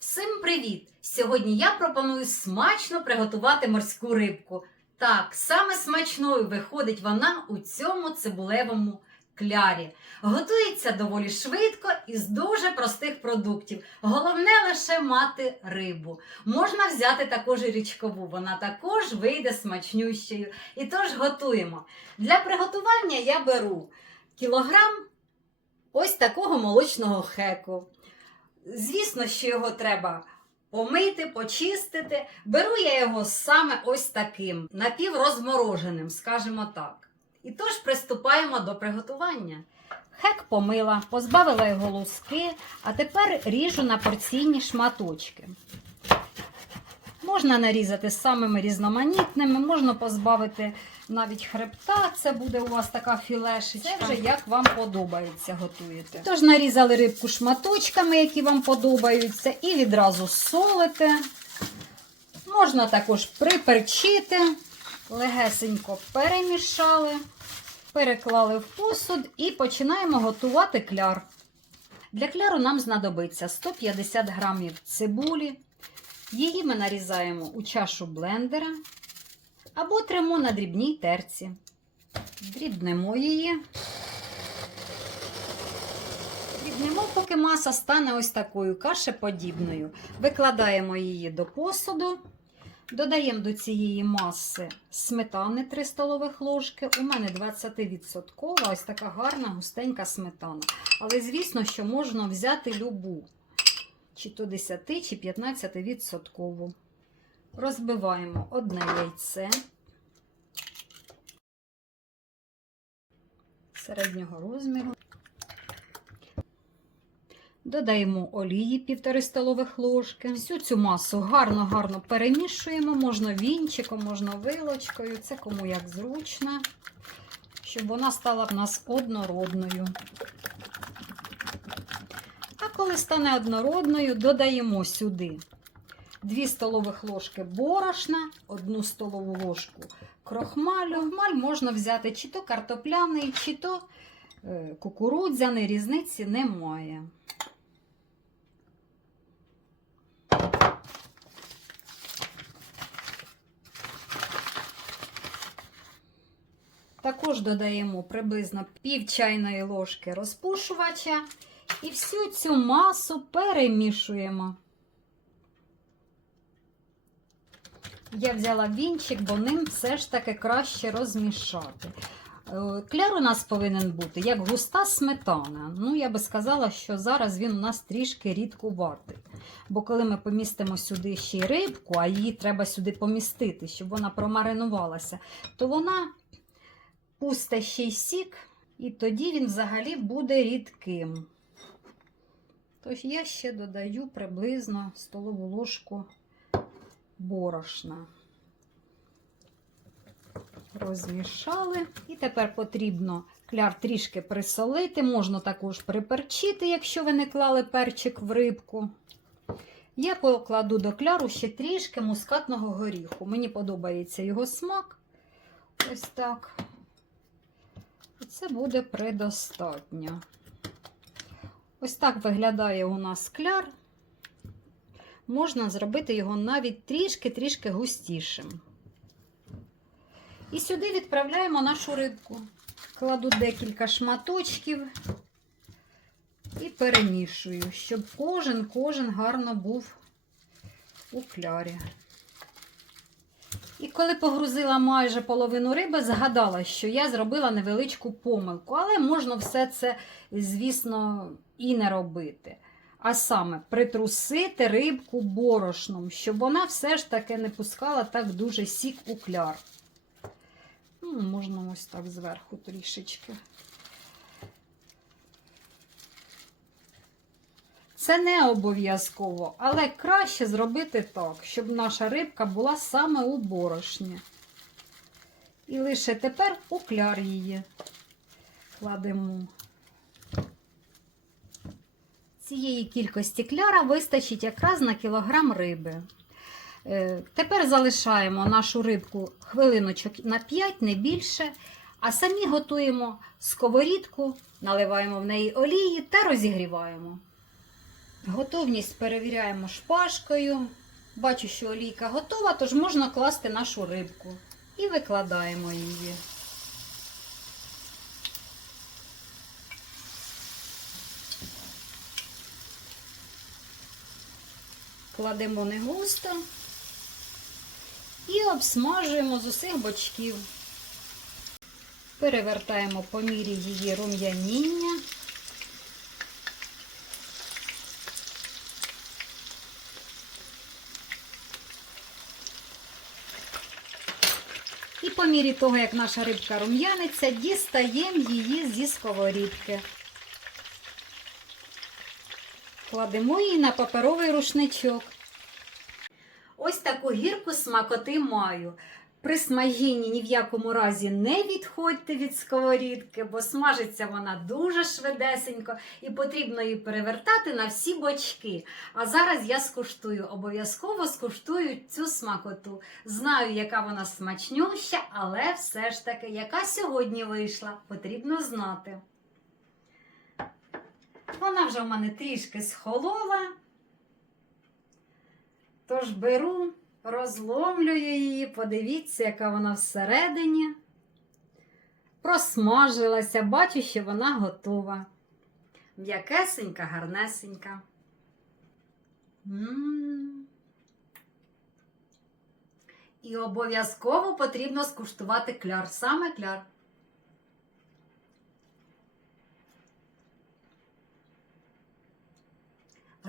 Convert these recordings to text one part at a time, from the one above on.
Всім привіт! Сьогодні я пропоную смачно приготувати морську рибку. Так, саме смачною виходить вона у цьому цибулевому клярі. Готується доволі швидко і з дуже простих продуктів. Головне лише мати рибу. Можна взяти також і річкову, вона також вийде смачнющою. І тож готуємо. Для приготування я беру кілограм ось такого молочного хеку. Звісно, що його треба помити, почистити. Беру я його саме ось таким, напіврозмороженим, скажімо так. І тож приступаємо до приготування. Хек помила, позбавила його луски, а тепер ріжу на порційні шматочки. Можна нарізати самими різноманітними, можна позбавити навіть хребта, це буде у вас така філешечка. Це вже як вам подобається, готуєте. Тож нарізали рибку шматочками, які вам подобаються, і відразу солите. Можна також приперчити, легесенько перемішали, переклали в посуд і починаємо готувати кляр. Для кляру нам знадобиться 150 грамів цибулі. Її ми нарізаємо у чашу блендера або тремо на дрібній терці. Дрібнемо її. Дрібнемо, поки маса стане ось такою кашеподібною. Викладаємо її до посуду. Додаємо до цієї маси сметани 3 столових ложки. У мене 20% ось така гарна густенька сметана. Але, звісно, що можна взяти любу, чи то 10, чи 15 відсоткову. Розбиваємо одне яйце середнього розміру. Додаємо олії 1,5 столових ложки. Всю цю масу гарно-гарно перемішуємо, можна вінчиком, можна вилочкою, це кому як зручно, щоб вона стала в нас однородною. А коли стане однородною, додаємо сюди 2 столових ложки борошна, 1 столову ложку крохмалю. Крохмаль можна взяти чи то картопляний, чи то е, кукурудзяний, різниці немає. Також додаємо приблизно пів чайної ложки розпушувача і всю цю масу перемішуємо. Я взяла вінчик, бо ним все ж таки краще розмішати. Е, Кляр у нас повинен бути як густа сметана. Ну, я би сказала, що зараз він у нас трішки рідкуватий. Бо коли ми помістимо сюди ще й рибку, а її треба сюди помістити, щоб вона промаринувалася, то вона пусте ще й сік, і тоді він взагалі буде рідким. Тож я ще додаю приблизно столову ложку борошна. Розмішали. І тепер потрібно кляр трішки присолити, можна також приперчити, якщо ви не клали перчик в рибку. Я покладу до кляру ще трішки мускатного горіху. Мені подобається його смак. Ось так. І це буде предостатньо. Ось так виглядає у нас кляр. Можна зробити його навіть трішки-трішки густішим. І сюди відправляємо нашу рибку. Кладу декілька шматочків і перемішую, щоб кожен кожен гарно був у клярі. І коли погрузила майже половину риби, згадала, що я зробила невеличку помилку, але можна все це, звісно, і не робити. А саме притрусити рибку борошном, щоб вона все ж таки не пускала так дуже сік у кляр. Ну, Можна ось так зверху трішечки. Це не обов'язково, але краще зробити так, щоб наша рибка була саме у борошні. І лише тепер у кляр її кладемо. Цієї кількості кляра вистачить якраз на кілограм риби. Е, Тепер залишаємо нашу рибку хвилиночок на 5, не більше. А самі готуємо сковорідку, наливаємо в неї олії та розігріваємо. Готовність перевіряємо шпажкою. Бачу, що олійка готова, тож можна класти нашу рибку. І викладаємо її. Кладемо не густо і обсмажуємо з усіх бочків. Перевертаємо по мірі її рум'яніння. І по мірі того, як наша рибка рум'яниться, дістаємо її зі сковорідки. Кладемо її на паперовий рушничок. Ось таку гірку смакоти маю. При смажінні ні в якому разі не відходьте від сковорідки, бо смажиться вона дуже швидесенько і потрібно її перевертати на всі бочки. А зараз я скуштую, обов'язково скуштую цю смакоту. Знаю, яка вона смачнюща, але все ж таки, яка сьогодні вийшла, потрібно знати. Вона вже в мене трішки схолола. Тож беру, розломлюю її, подивіться, яка вона всередині. Просмажилася, бачу, що вона готова. М'якесенька, гарнесенька. М. І обов'язково потрібно скуштувати кляр, саме кляр.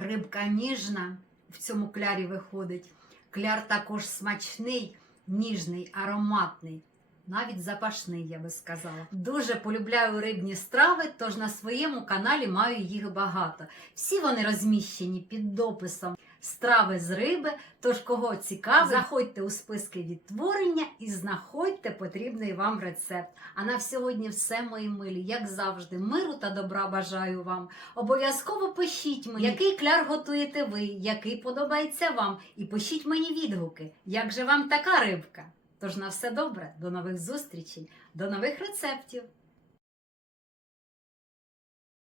Рибка ніжна в цьому клярі виходить. Кляр також смачний, ніжний, ароматний, навіть запашний, я би сказала. Дуже полюбляю рибні страви, тож на своєму каналі маю їх багато. Всі вони розміщені під дописом страви з риби. Тож, кого цікаво, заходьте у списки відтворення і знаходьте потрібний вам рецепт. А на сьогодні все, мої милі, як завжди, миру та добра бажаю вам. Обов'язково пишіть мені, який кляр готуєте ви, який подобається вам, і пишіть мені відгуки, як же вам така рибка. Тож на все добре, до нових зустрічей, до нових рецептів.